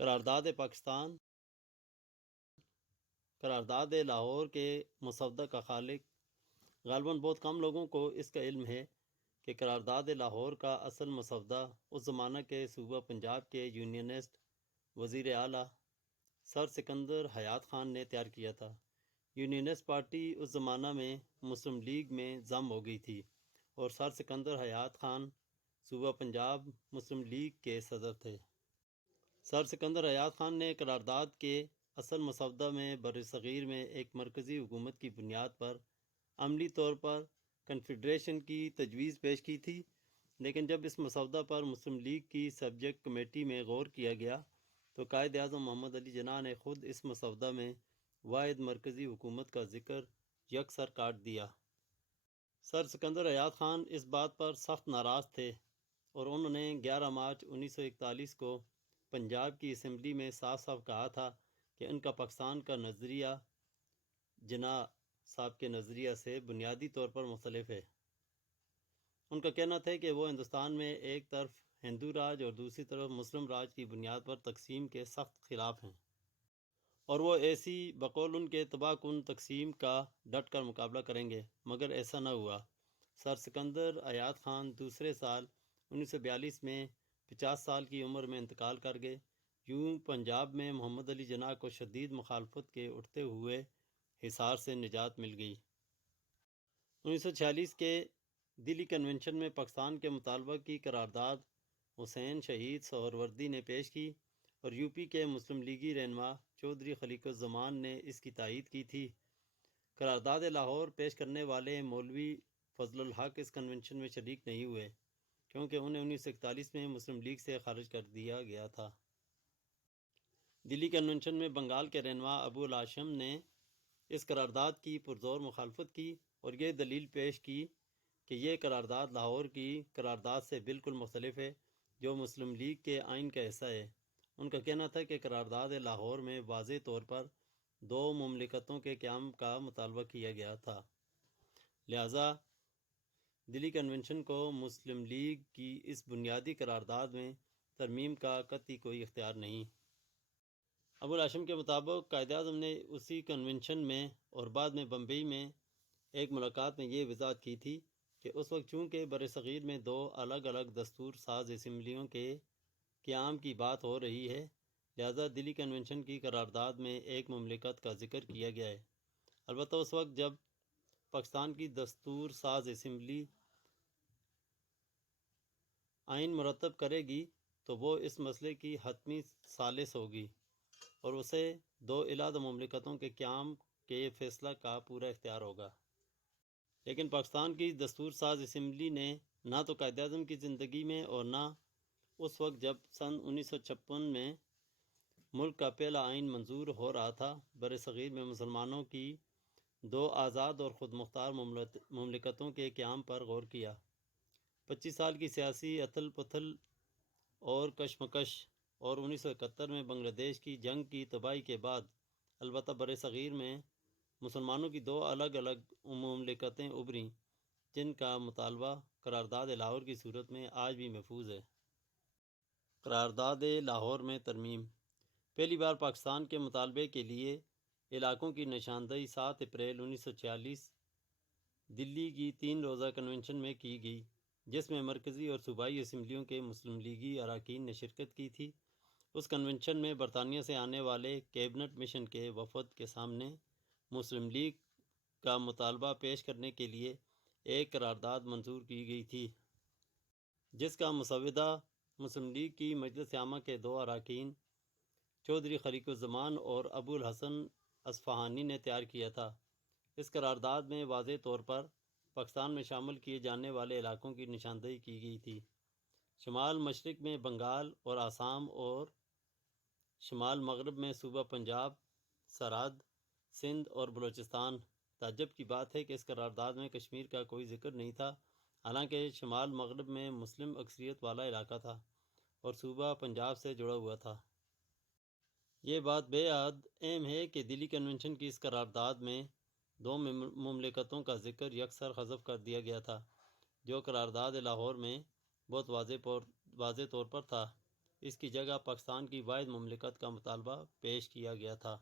قرارداد پاکستان قرارداد لاہور کے مسودہ کا خالق غالباً بہت کم لوگوں کو اس کا علم ہے کہ قرارداد لاہور کا اصل مسودہ اس زمانہ کے صوبہ پنجاب کے یونینسٹ وزیر اعلیٰ سر سکندر حیات خان نے تیار کیا تھا۔ یونینسٹ پارٹی اس زمانہ میں مسلم لیگ میں ضم ہو گئی تھی اور سر سکندر حیات خان صوبہ پنجاب مسلم لیگ کے صدر تھے۔ سر سکندر حیات خان نے قرارداد کے اصل مسودہ میں برصغیر میں ایک مرکزی حکومت کی بنیاد پر عملی طور پر کنفیڈریشن کی تجویز پیش کی تھی، لیکن جب اس مسودہ پر مسلم لیگ کی سبجیکٹ کمیٹی میں غور کیا گیا تو قائد اعظم محمد علی جناح نے خود اس مسودہ میں واحد مرکزی حکومت کا ذکر یکسر کاٹ دیا۔ سر سکندر حیات خان اس بات پر سخت ناراض تھے اور انہوں نے 11 مارچ 1941 کو پنجاب کی اسمبلی میں صاف صاف کہا تھا کہ ان کا پاکستان کا نظریہ جناح صاحب کے نظریہ سے بنیادی طور پر مختلف ہے۔ ان کا کہنا تھا کہ وہ ہندوستان میں ایک طرف ہندو راج اور دوسری طرف مسلم راج کی بنیاد پر تقسیم کے سخت خلاف ہیں، اور وہ ایسی بقول ان کے تباہ کن تقسیم کا ڈٹ کر مقابلہ کریں گے، مگر ایسا نہ ہوا۔ سر سکندر حیات خان دوسرے سال 1942 میں 50 سال کی عمر میں انتقال کر گئے۔ یوں پنجاب میں محمد علی جناح کو شدید مخالفت کے اٹھتے ہوئے حصار سے نجات مل گئی۔ 1946 کے دلی کنونشن میں پاکستان کے مطالبہ کی قرارداد حسین شہید سہروردی نے پیش کی اور یو پی کے مسلم لیگی رہنما چودھری خلیق الزمان نے اس کی تائید کی تھی۔ قرارداد لاہور پیش کرنے والے مولوی فضل الحق اس کنونشن میں شریک نہیں ہوئے کیونکہ انہیں 1941 میں مسلم لیگ سے خارج کر دیا گیا تھا۔ دلی کنونشن میں بنگال کے رہنما ابو الہاشم نے اس قرارداد کی پرزور مخالفت کی اور یہ دلیل پیش کی کہ یہ قرارداد لاہور کی قرارداد سے بالکل مختلف ہے جو مسلم لیگ کے آئین کا حصہ ہے۔ ان کا کہنا تھا کہ قرارداد لاہور میں واضح طور پر دو مملکتوں کے قیام کا مطالبہ کیا گیا تھا، لہذا دلی کنونشن کو مسلم لیگ کی اس بنیادی قرارداد میں ترمیم کا قطعی کوئی اختیار نہیں۔ ابو الہاشم کے مطابق قائد اعظم نے اسی کنونشن میں اور بعد میں بمبئی میں ایک ملاقات میں یہ وضاحت کی تھی کہ اس وقت چونکہ برصغیر میں دو الگ الگ دستور ساز اسمبلیوں کے قیام کی بات ہو رہی ہے، لہذا دلی کنونشن کی قرارداد میں ایک مملکت کا ذکر کیا گیا ہے۔ البتہ اس وقت جب پاکستان کی دستور ساز اسمبلی آئین مرتب کرے گی تو وہ اس مسئلے کی حتمی ثالث ہوگی اور اسے دو علیحدہ مملکتوں کے قیام کے فیصلہ کا پورا اختیار ہوگا۔ لیکن پاکستان کی دستور ساز اسمبلی نے نہ تو قائد اعظم کی زندگی میں اور نہ اس وقت جب سن 1956 میں ملک کا پہلا آئین منظور ہو رہا تھا برصغیر میں مسلمانوں کی دو آزاد اور خود مختار مملکتوں کے قیام پر غور کیا۔ 25 سال کی سیاسی اتھل پتھل اور کشمکش اور 1971 میں بنگلہ دیش کی جنگ کی تباہی کے بعد البتہ برصغیر میں مسلمانوں کی دو الگ الگ مملکتیں ابھریں جن کا مطالبہ قرارداد لاہور کی صورت میں آج بھی محفوظ ہے۔ قرارداد لاہور میں ترمیم۔ پہلی بار پاکستان کے مطالبے کے لیے علاقوں کی نشاندہی 7 اپریل 1946 دلی کی 3 روزہ کنونشن میں کی گئی، جس میں مرکزی اور صوبائی اسمبلیوں کے مسلم لیگی اراکین نے شرکت کی تھی۔ اس کنونشن میں برطانیہ سے آنے والے کیبنٹ مشن کے وفد کے سامنے مسلم لیگ کا مطالبہ پیش کرنے کے لیے ایک قرارداد منظور کی گئی تھی، جس کا مسودہ مسلم لیگ کی مجلس عامہ کے 2 اراکین چودھری خلیق الزمان اور ابو الحسن اصفہانی نے تیار کیا تھا۔ اس قرارداد میں واضح طور پر پاکستان میں شامل کیے جانے والے علاقوں کی نشاندہی کی گئی تھی۔ شمال مشرق میں بنگال اور آسام اور شمال مغرب میں صوبہ پنجاب، سرحد، سندھ اور بلوچستان۔ تعجب کی بات ہے کہ اس قرارداد میں کشمیر کا کوئی ذکر نہیں تھا، حالانکہ شمال مغرب میں مسلم اکثریت والا علاقہ تھا اور صوبہ پنجاب سے جڑا ہوا تھا۔ یہ بات بے حد اہم ہے کہ دلی کنونشن کی اس قرارداد میں دو مملکتوں کا ذکر یکسر حذف کر دیا گیا تھا، جو قرارداد لاہور میں بہت واضح طور پر تھا۔ اس کی جگہ پاکستان کی واحد مملکت کا مطالبہ پیش کیا گیا تھا۔